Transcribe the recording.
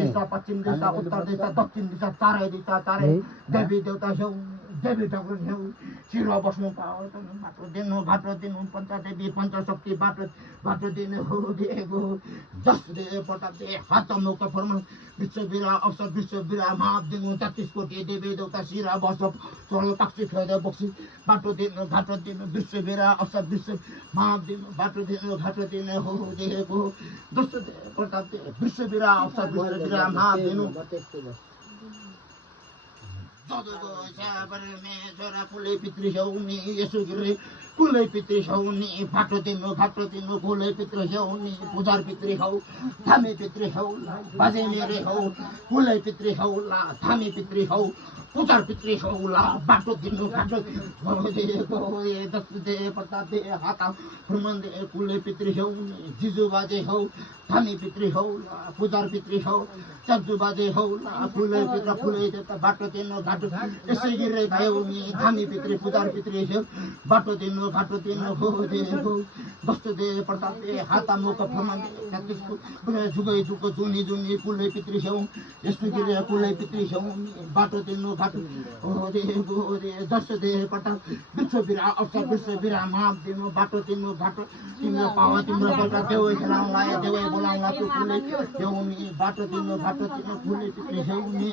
दिशा, पश्चिम दिशा, उत्तर दिशा, दक्षिण दिशा, चारै देवी देवता छेउ, देवी ठाकुर छेउ चिरो बस्नु पाओ, बाटो दिनु पञ्चदेवी पञ्चशक्ति बाटो दिनु दिएको जस दे पटा दे हात मुख फर्म विश्वविरा अवसर विश्वविरा महाप दिनु 33 कोटी देवी देवता शिरा बस चल ताक्सी फेद बक्सी बाटो दिनु विश्वविरा अवसर विश्व महाप दिनु बाटो दिनु हो दिएको जस दे पटा दे विश्वविरा अवसर विश्वविरा महाप दिनु कुलै पितृ छेउनी यसो गिरे कुलै पितृ छेउनी बाटो दिनु कुलै पितृ छेउनी पुजार पितृ हौ थामी पितृ हौ बाजे मेरे हौ कुलै पितृ हौला थामी पितृ हौ पुजार पितृ हौला बाटो दिनु दे पता दे हाता फुर्मन दे कुलै पितृ छेउनी जिजु बाजे हौ थामी पितृ हौला पुजार पितृ हौ चज्जु बाजे हौला कुलै पितृ कुलै देवता बाटो दिनु यसै गिरे भयौनी थामी पितृ पुजार पितृ छेउ बाटो दिनु हो दिएको वस्तु दे प्रताप दे हाता मुख फर्मन दे कुनै जुगै जुगो जुनी कुलै पितृ छेउ यस्तो गिरे कुलै पितृ छेउ बाटो दिनु हो दिएको दस दे प्रताप विश्वविरा अवसर विश्वविरा माप दिनु बाटो तिम्रो पावा तिम्रो बल्टा देवै खेलाउला देवै बोलाउला कुलै देउनी बाटो दिनु कुलै पितृ छेउनी